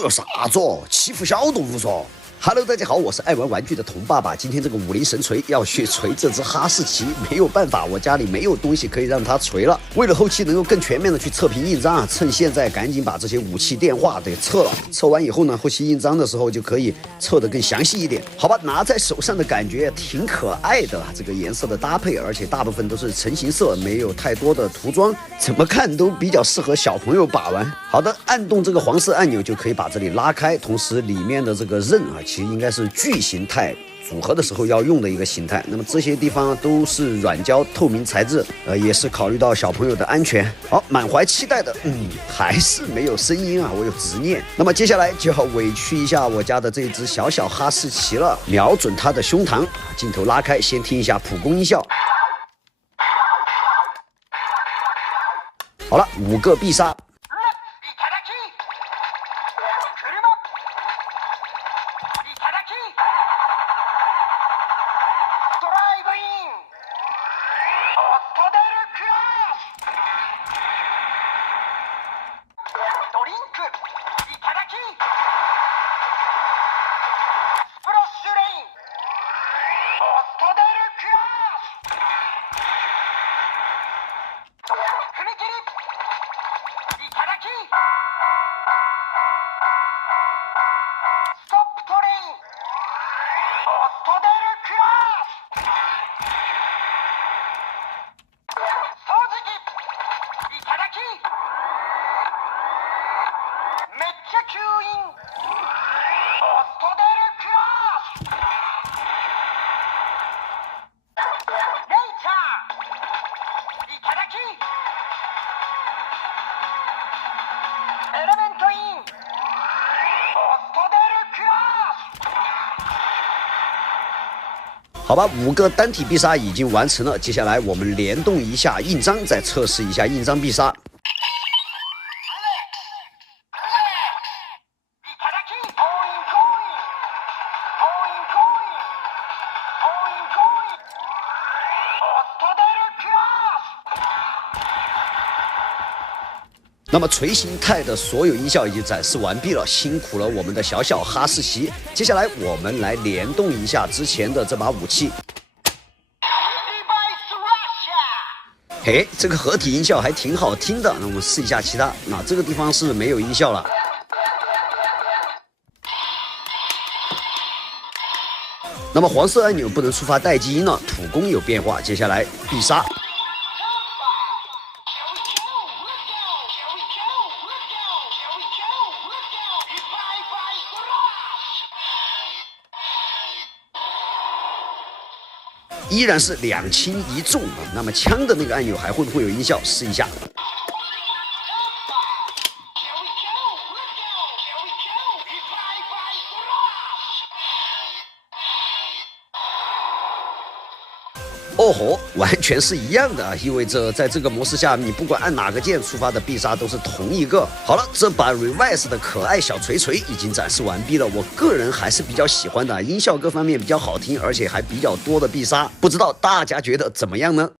哟，啥子哦？欺负小动物嗦？Hello， 大家好，我是爱玩玩具的童爸爸。今天这个武林神锤要去锤这只哈士奇，没有办法，我家里没有东西可以让它锤了。为了后期能够更全面的去测评印章啊，趁现在赶紧把这些武器电话得测了。测完以后呢，后期印章的时候就可以测得更详细一点。好吧，拿在手上的感觉挺可爱的，这个颜色的搭配，而且大部分都是成型色，没有太多的涂装，怎么看都比较适合小朋友把玩。好的，按动这个黄色按钮就可以把这里拉开，同时里面的这个刃啊，其实应该是巨形态组合的时候要用的一个形态。那么这些地方都是软胶透明材质，也是考虑到小朋友的安全。好，满怀期待的，还是没有声音啊，我有执念。那么接下来就要委屈一下我家的这只小小哈士奇了，瞄准它的胸膛，镜头拉开，先听一下普攻音效。好了，5个必杀。好吧，5个单体必杀已经完成了，接下来我们联动一下印章，再测试一下印章必杀。那么锤形态的所有音效已经展示完毕了，辛苦了我们的小小哈士奇。接下来我们来联动一下之前的这把武器。嘿，这个合体音效还挺好听的。那我们试一下其他，那这个地方是没有音效了。那么黄色按钮不能触发待机音了，普攻有变化。接下来必杀。依然是2轻1重啊，那么枪的那个按钮还会不会有音效？试一下。哦吼，完全是一样的啊，意味着在这个模式下，你不管按哪个键触发的必杀都是同一个。好了，这把 Revice 的可爱小锤锤已经展示完毕了，我个人还是比较喜欢的，音效各方面比较好听，而且还比较多的必杀，不知道大家觉得怎么样呢？